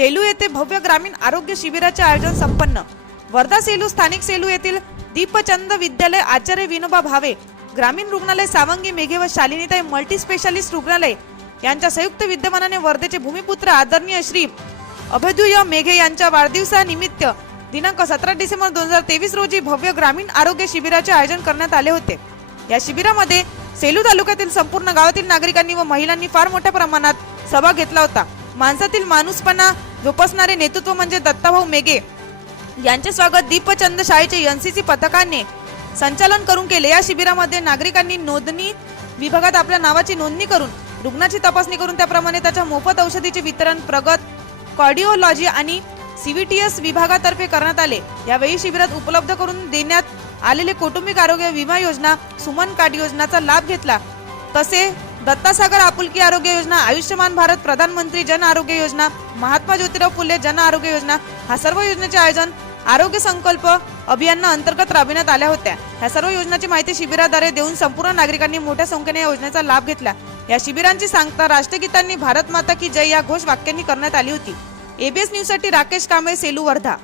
सेलू येथे भव्य ग्रामीण आरोग्य शिबिराचे आयोजन संपन्न. वर्धा सेलू स्थानिक सेलू येथील दीपचंद विद्यालय आचार्य विनोबा भावे ग्रामीण रुग्णालय सावंगी मेघे व शालिनीताई मल्टी स्पेशालिस्ट रुग्णालय यांच्या संयुक्त विद्यमानाने वर्धेचे भूमिपुत्र आदरणीय श्री अभेदुय मेघे यांच्या वाढदिवसानिमित्त दिनांक सतरा डिसेंबर दोन हजार तेवीस रोजी भव्य ग्रामीण आरोग्य शिबिराचे आयोजन करण्यात आले होते. या शिबिरामध्ये सेलू तालुक्यातील संपूर्ण गावातील नागरिकांनी व महिलांनी फार मोठ्या प्रमाणात सहभाग घेतला होता. माणसातील माणूसपणा जोपासणारे नेतृत्व म्हणजे दत्ताभाऊ मेघे. यांचे स्वागत दीपचंद शाळेचे एनसीसी पथकाने संचालन करून केले. या शिबिरामध्ये नागरिकांनी नोंदणी विभागात आपल्या नावाची नोंदणी करून रुग्णाची तपासणी करून त्याप्रमाणे त्याच्या मोफत औषधीचे वितरण प्रगत कार्डिओलॉजी आणि सीव्हीटीएस विभागातर्फे करण्यात आले. यावेळी शिबिरात उपलब्ध करून देण्यात आलेले कौटुंबिक आरोग्य विमा योजना सुमन कार्ड योजनाचा लाभ घेतला. तसे दत्तासागर आपुलकी आरोग्य योजना आयुष्यमान भारत प्रधानमंत्री जन आरोग्य योजना महात्मा ज्योतिराव फुले जन आरोग्य योजना हा सर्व योजनेचे आयोजन आरोग्य संकल्प अभियाना अंतर्गत राबविण्यात आल्या होत्या. ह्या सर्व योजनांची माहिती शिबिराद्वारे देऊन संपूर्ण नागरिकांनी मोठ्या संख्येने या योजनेचा लाभ घेतला. या शिबिरांची सांगता राष्ट्रगीतांनी भारत माता की जय या घोष वाक्यांनी करण्यात आली होती. एबीएस न्यूजसाठी राकेश कांबळे सेलू वर्धा.